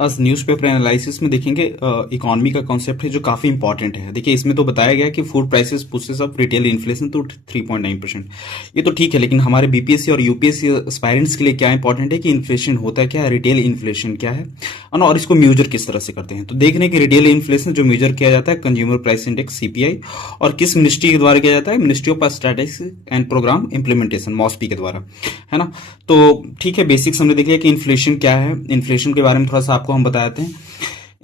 आज newspaper analysis में देखेंगे इकोनॉमी का कॉन्सेप्ट है जो काफी इंपॉर्टेंट है। देखिए इसमें तो बताया गया कि food prices pushes up retail inflation तो 3.9%। ये तो ठीक है, लेकिन हमारे बीपीएससी और यूपीएससी एस्पायरेंट्स के लिए क्या इंपॉर्टेंट है कि इन्फ्लेशन होता है क्या है, रिटेल इन्फ्लेशन क्या है और इसको मेजर किस तरह से करते हैं। तो देख रहे हैं कि रिटेल इन्फ्लेशन जो मेजर किया जाता है कंज्यूमर प्राइस इंडेक्स सीपीआई, और किस मिनिस्ट्री के द्वारा किया जाता है, ministry of strategic and program implementation MOSPI के द्वारा, है ना। तो ठीक है, बेसिक्स हमने देख लिया कि इन्फ्लेशन क्या है। इन्फ्लेशन के बारे में थोड़ा सा आपको हम बताते हैं।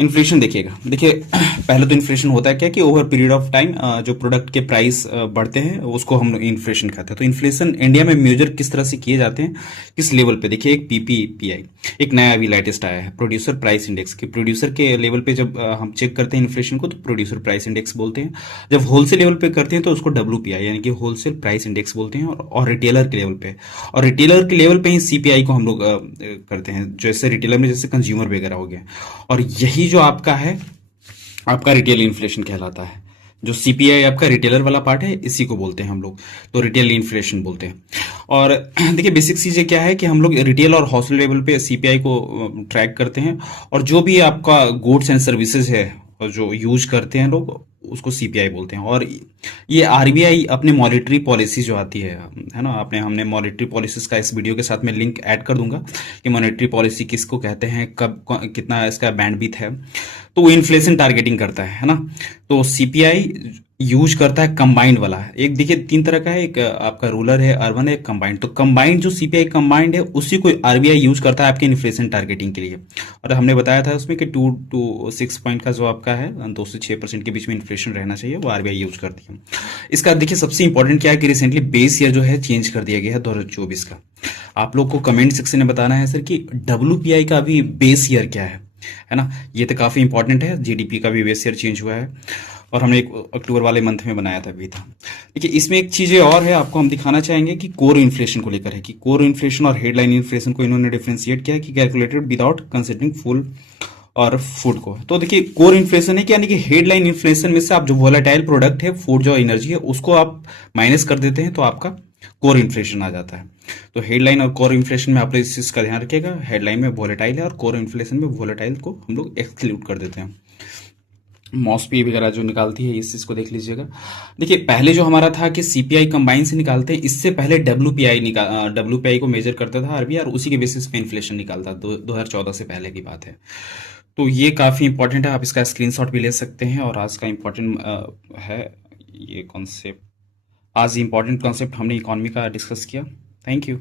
इन्फ्लेशन देखिएगा, देखिए पहले तो इन्फ्लेशन होता है क्या कि ओवर पीरियड ऑफ टाइम जो प्रोडक्ट के प्राइस बढ़ते हैं उसको हम इन्फ्लेशन कहते हैं। तो इन्फ्लेशन इंडिया में मेजर किस तरह से किए जाते हैं, किस लेवल पे, देखिए एक पीपीपीआई, एक नया अभी लेटेस्ट आया है प्रोड्यूसर प्राइस इंडेक्स के। प्रोड्यूसर के लेवल पे जब हम चेक करते हैं इन्फ्लेशन को तो प्रोड्यूसर प्राइस इंडेक्स बोलते हैं। जब होलसेल लेवल पे करते हैं तो उसको डब्ल्यूपीआई यानी कि होलसेल प्राइस इंडेक्स बोलते हैं, और रिटेलर के लेवल पे, और रिटेलर के लेवल पे ही सीपीआई को हम लोग करते हैं, जैसे रिटेलर में जैसे कंज्यूमर वगैरह हो गया। और यही जो आपका है, आपका रिटेल इन्फ्लेशन कहलाता है। जो सीपीआई आपका रिटेलर वाला पार्ट है इसी को बोलते हैं हम लोग, तो रिटेल इन्फ्लेशन बोलते हैं। और देखिए बेसिक चीजें क्या है कि हम लोग रिटेल और हाउसहोल्ड लेवल पे सीपीआई को ट्रैक करते हैं, और जो भी आपका गुड्स एंड सर्विसेज है और जो यूज करते हैं लोग उसको सीपीआई बोलते हैं। और ये आरबीआई अपने मॉनेटरी पॉलिसी जो आती है ना, हमने मॉनेटरी पॉलिसीज का इस वीडियो के साथ में लिंक ऐड कर दूंगा कि मॉनेटरी पॉलिसी किसको कहते हैं, कब कितना इसका बैंडविड्थ है, तो वो इन्फ्लेशन टारगेटिंग करता है ना। तो सीपीआई यूज करता है कंबाइंड वाला। एक देखिए तीन तरह का है, एक आपका रूरल है, अर्बन है, कंबाइंड। तो कंबाइंड जो सीपीआई कंबाइंड है उसी को आरबीआई यूज करता है आपके इन्फ्लेशन टारगेटिंग के लिए। और हमने बताया था उसमें कि 2 to 6 पॉइंट का जो आपका है 2 से 6% के बीच में इन्फ्लेशन रहना चाहिए, वो आरबीआई यूज करती है। इसका देखिए सबसे इंपॉर्टेंट क्या है कि रिसेंटली बेस ईयर जो है चेंज कर दिया गया है 2024 का। आप लोग को कमेंट सेक्शन में बताना है सर कि डब्ल्यूपीआई का अभी बेस ईयर क्या है ना। ये तो काफी इंपॉर्टेंट है। जीडीपी का भी बेस ईयर चेंज हुआ है, और हमने एक अक्टूबर वाले मंथ में बनाया था भी था। देखिए इसमें एक चीजें और है आपको हम दिखाना चाहेंगे कि कोर इन्फ्लेशन को लेकर है, कि कोर इन्फ्लेशन और हेडलाइन इन्फ्लेशन को इन्होंने डिफरेंशिएट किया कि कैलकुलेटेड विदाउट कंसिडरिंग फूड और फूड को। तो देखिए कोर इन्फ्लेशन है कि यानी कि हेडलाइन इन्फ्लेशन में से आप जो वोलेटाइल प्रोडक्ट है, फूड जो एनर्जी है, उसको आप माइनस कर देते हैं तो आपका कोर इन्फ्लेशन आ जाता है। तो हेडलाइन और कोर इन्फ्लेशन में आप लोग इस चीज का ध्यान रखिएगा, हेडलाइन में वोलेटाइल है और कोर इन्फ्लेशन में वोलेटाइल को हम लोग एक्सक्लूड कर देते हैं। मॉस्पी वगैरह जो निकालती है इस चीज को देख लीजिएगा। देखिए पहले जो हमारा था कि सीपीआई कंबाइन से निकालते हैं, इससे पहले डब्ल्यूपीआई को मेजर करता था आरबीआई, और उसी के बेसिस पे इन्फ्लेशन निकालता। 2014 से पहले की बात है। तो ये काफी इंपॉर्टेंट है, आप इसका स्क्रीनशॉट भी ले सकते हैं। और आज का इंपॉर्टेंट है ये कॉन्सेप्ट, आज इंपॉर्टेंट कॉन्सेप्ट हमने इकोनॉमी का डिस्कस किया। Thank you.